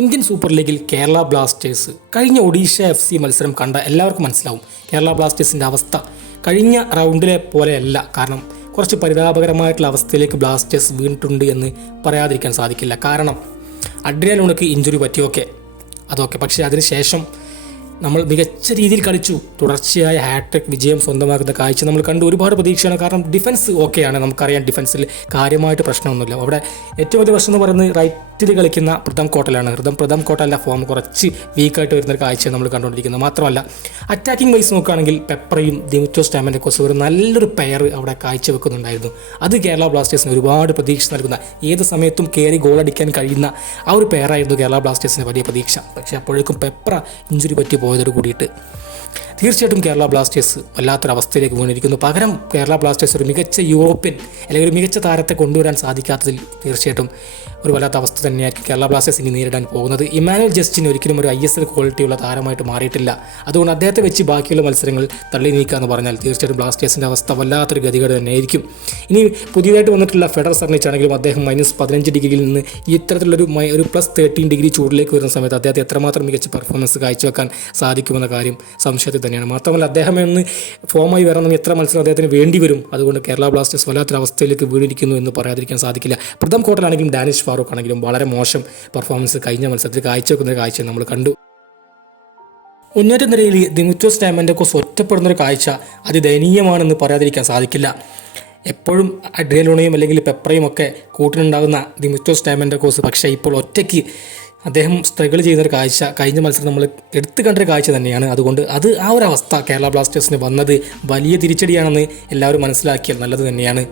Indian super ലീഗിൽ Kerala Blasters കഴിഞ്ഞ Odisha FC മത്സരം കണ്ട എല്ലാവർക്കും മനസ്സിലാവും കേരള ബ്ലാസ്റ്റേഴ്സിൻ്റെ അവസ്ഥ കഴിഞ്ഞ റൗണ്ടിലെ പോലെയല്ല. കാരണം കുറച്ച് പരിതാപകരമായിട്ടുള്ള അവസ്ഥയിലേക്ക് ബ്ലാസ്റ്റേഴ്സ് വീണിട്ടുണ്ട് എന്ന് പറയാതിരിക്കാൻ സാധിക്കില്ല. കാരണം അഡ്രിയാൻ ലൂണയ്ക്ക് ഇഞ്ചുറി പറ്റിയൊക്കെ അതൊക്കെ, പക്ഷേ അതിനുശേഷം നമ്മൾ മികച്ച രീതിയിൽ കളിച്ചു. തുടർച്ചയായ ഹാട്രിക് വിജയം സ്വന്തമാക്കുന്ന കാഴ്ച നമ്മൾ കണ്ടു. ഒരുപാട് പ്രതീക്ഷയാണ്. കാരണം ഡിഫൻസ് ഓക്കെയാണ്, നമുക്കറിയാം ഡിഫൻസിൽ കാര്യമായിട്ട് പ്രശ്നമൊന്നുമില്ല. അവിടെ ഏറ്റവും വലിയ പ്രശ്നം എന്ന് പറയുന്നത് റൈറ്റിൽ കളിക്കുന്ന പ്രഥം കോട്ടലാണ്. പ്രഥം കോട്ടല്ല ഫോം കുറച്ച് വീക്കായിട്ട് വരുന്നൊരു കാഴ്ച നമ്മൾ കണ്ടുകൊണ്ടിരിക്കുന്നത്. മാത്രമല്ല അറ്റാക്കിംഗ് വൈസ് നോക്കുകയാണെങ്കിൽ പെപ്പറയും ദിമിറ്റോസ് സ്റ്റാമൻഡോസും ഒരു നല്ലൊരു പെയർ അവിടെ കാഴ്ചവെക്കുന്നുണ്ടായിരുന്നു. അത് കേരള ബ്ലാസ്റ്റേഴ്സിന് ഒരുപാട് പ്രതീക്ഷ നൽകുന്ന, ഏത് സമയത്തും കയറി ഗോളടിക്കാൻ കഴിയുന്ന ആ ഒരു പെയറായിരുന്നു കേരള ബ്ലാസ്റ്റേഴ്സിന് വലിയ പ്രതീക്ഷ. പക്ഷേ അപ്പോഴേക്കും പെപ്പറ ഇഞ്ചുറി പറ്റി പോയതോട് കൂടിയിട്ട് തീർച്ചയായിട്ടും കേരള ബ്ലാസ്റ്റേഴ്സ് വല്ലാത്തൊരവസ്ഥയിലേക്ക് വീണിരിക്കുന്നു. പകരം കേരള ബ്ലാസ്റ്റേഴ്സ് ഒരു മികച്ച യൂറോപ്യൻ അല്ലെങ്കിൽ ഒരു മികച്ച താരത്തെ കൊണ്ടുവരാൻ സാധിക്കാത്തതിൽ തീർച്ചയായിട്ടും ഒരു വല്ലാത്ത അവസ്ഥ തന്നെയായിരിക്കും കേരള ബ്ലാസ്റ്റേഴ്സ് ഇനി നേരിടാൻ പോകുന്നത്. ഇമ്മാനുവൽ ജസ്റ്റിൻ ഒരിക്കലും ഒരു ISL ക്വാളിറ്റിയുള്ള താരമായിട്ട് മാറിയിട്ടില്ല. അതുകൊണ്ട് അദ്ദേഹത്തെ വെച്ച് ബാക്കിയുള്ള മത്സരങ്ങൾ തള്ളി നീക്കുക എന്ന് പറഞ്ഞാൽ തീർച്ചയായിട്ടും ബ്ലാസ്റ്റേഴ്സിൻ്റെ അവസ്ഥ വല്ലാത്തൊരു ഗതികേട് തന്നെയായിരിക്കും. ഇനി പുതിയതായിട്ട് വന്നിട്ടുള്ള ഫെഡർ സർണിച്ച് ആണെങ്കിലും അദ്ദേഹം -15 ഡിഗ്രിയിൽ നിന്ന് ഈ ഇത്തരത്തിലുള്ളൊരു +13 ഡിഗ്രി ചൂടിലേക്ക് വരുന്ന സമയത്ത് അദ്ദേഹത്തെ എത്രമാത്രം മികച്ച പെർഫോമൻസ് കാഴ്ചവെക്കാൻ സാധിക്കുമെന്ന കാര്യം സംശയത്തിൽ തന്നെയാണ്. മാത്രമല്ല അദ്ദേഹം എന്ന് ഫോമായി വരണമെങ്കിൽ എത്ര മത്സരം അദ്ദേഹത്തിന് വേണ്ടി വരും. അതുകൊണ്ട് കേരള ബ്ലാസ്റ്റേഴ്സ് വല്ലാത്തൊരവസ്ഥയിലേക്ക് വീണിരിക്കുന്നു എന്ന് പറയാതിരിക്കാൻ സാധിക്കില്ല. പ്രഥം കോട്ടലാണെങ്കിലും ഡാനിഷ് ഫാറൂഖ് ആണെങ്കിലും വളരെ മോശം പെർഫോമൻസ് കഴിഞ്ഞ മത്സരത്തിൽ കാഴ്ചവെക്കുന്ന കാഴ്ച നമ്മൾ കണ്ടു. മുന്നേറ്റ നിരയിൽ ദിമിറ്റോസ് സ്റ്റാമൻഡോസ് ഒറ്റപ്പെടുന്നൊരു കാഴ്ച അതിദയനീയമാണെന്ന് പറയാതിരിക്കാൻ സാധിക്കില്ല. എപ്പോഴും അഡ്രിയാൻ ലൂണയും അല്ലെങ്കിൽ പെപ്പറയും ഒക്കെ കൂട്ടിനുണ്ടാകുന്ന ദിമിറ്റോസ് സ്റ്റാമൻഡോസ് പക്ഷേ ഇപ്പോൾ ഒറ്റയ്ക്ക് അദ്ദേഹം സ്ട്രഗിൾ ചെയ്യുന്നൊരു കാഴ്ച കഴിഞ്ഞ മത്സരം നമ്മൾ എടുത്തു കണ്ടൊരു കാഴ്ച തന്നെയാണ്. അതുകൊണ്ട് ആ ഒരു അവസ്ഥ കേരള ബ്ലാസ്റ്റേഴ്സിന് വന്നത് വലിയ തിരിച്ചടിയാണെന്ന് എല്ലാവരും മനസ്സിലാക്കിയാൽ നല്ലത് തന്നെയാണ്.